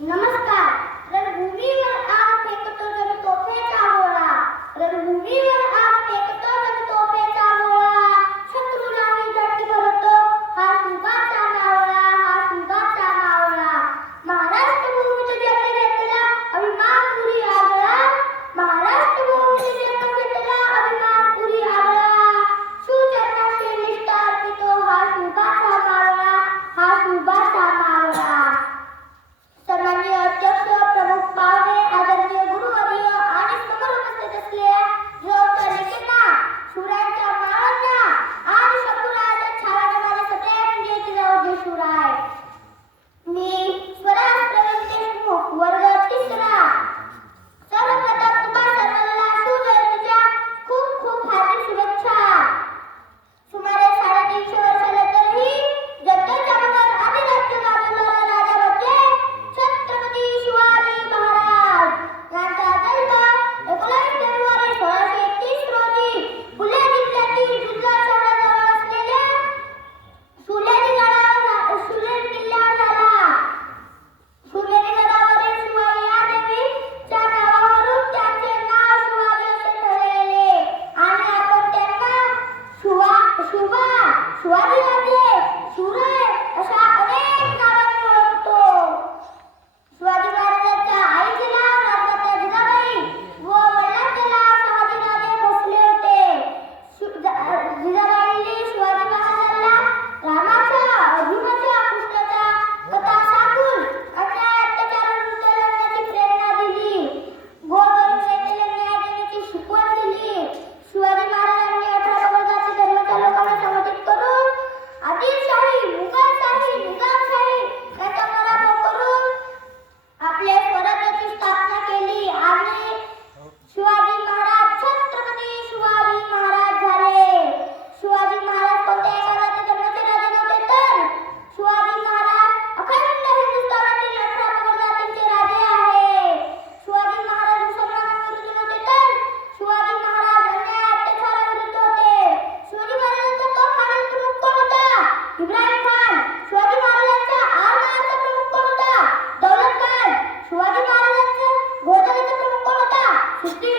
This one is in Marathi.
नमस्कार. रणभूमीवर आग फेकतो जणू तोफेचा गोळा. रणभूमीवर आग फेकतो जणू तोफेचा गोळा. शत्रू नाही धरती भरतो हा शिवबाचा मावळा, हा शिवबाचा मावळा. महाराष्ट्र भूमीचा जन्म घेतला अभिमान पुरी आगळा. महाराष्ट्र भूमीचा जन्म घेतला अभिमान पुरी आगळा. शिवचरणाशी निष्ठा अर्पितो हा शिवबाचा मावळा, हा शिवबाचा मावळा. सन्माननीय अध्यक्ष, प्रमुख पाहुणे, आदरणीय गुरुवर्य आणि समोर उपस्थित असलेल्या जयंत लेखेंना, शिवरायांच्या माळांना आणि शंभूरायाच्या छाव्याने माझ्या सगळ्या इंडियाची जाऊ जय शिवराय. मी स्वराज प्रवीण देशमुख, वर्ग 3रा. सर्वप्रथम तुम्हा सर्वांना शिवजयंतीच्या खूप खूप हार्दिक शुभेच्छा. सुमारे 350 वर्षानंतरही जनतेच्या मनात अधिराज्य गाजवणारा राजा म्हणजे छत्रपती शिवाजी महाराज. यांचा जन्म 19 फेब्रुवारी 1631 रोजी पुणे जिल्ह्यातील जुन्नर शहराजवळ असलेल्या सुलेरी किल्ल्यावर झाला. सुलेरी गडावरील शिवाई या देवीच्या नावावरून त्यांचे नाव शिवाजी असे ठरलेले आणि आपण त्यांना शिवाजीराजे, शिवराय अशा अनेक नावांनी ओळखतो. शिवाजी महाराजांच्या आईचे नाव राजमाता जिजाबाई व वडिलांचे नाव शहाजीराजे भोसले होते. जिजाबाईंनी शिवाजी महाराजांना रामाच्या, अर्जुनाच्या, कृष्णाच्या कथा सांगून अन्याय अत्याचाराविरुद्ध लढण्याची प्रेरणा दिली. गोरगरिबांना न्याय देण्याची शिकवण दिली. शिवाजी महाराजांनी 18 वर्गाचे धर्माच्या लोकांना संघटित करून आदिलशाही, मुघलशाही, निजामशाही यांचा पराभव करून आपल्या स्वराज्याची स्थापना केली आणि शिवाजी महाराज छत्रपती शिवाजी महाराज झाले. शिवाजी महाराज कोणत्या एका जातीचे राजे नव्हते, तर शिवाजी महाराज अखंड हिंदुस्थानातील 18 पगड जातींचे राजे आहे. शिवाजी महाराज मुसलमानांविरुद्ध नव्हते, तर शिवाजी महाराज अन्याय अत्याचाराविरुद्ध होते. शिवाजी महाराजांचा तोफखान्याचा प्रमुख कोण होता? इब्राहिम खान. शिवाजी महाराजांच्या आरमाराचा प्रमुख कोण होता? दौलत खान. शिवाजी महाराजांच्या घोडदळाचा प्रमुख कोण होता? सिद्धी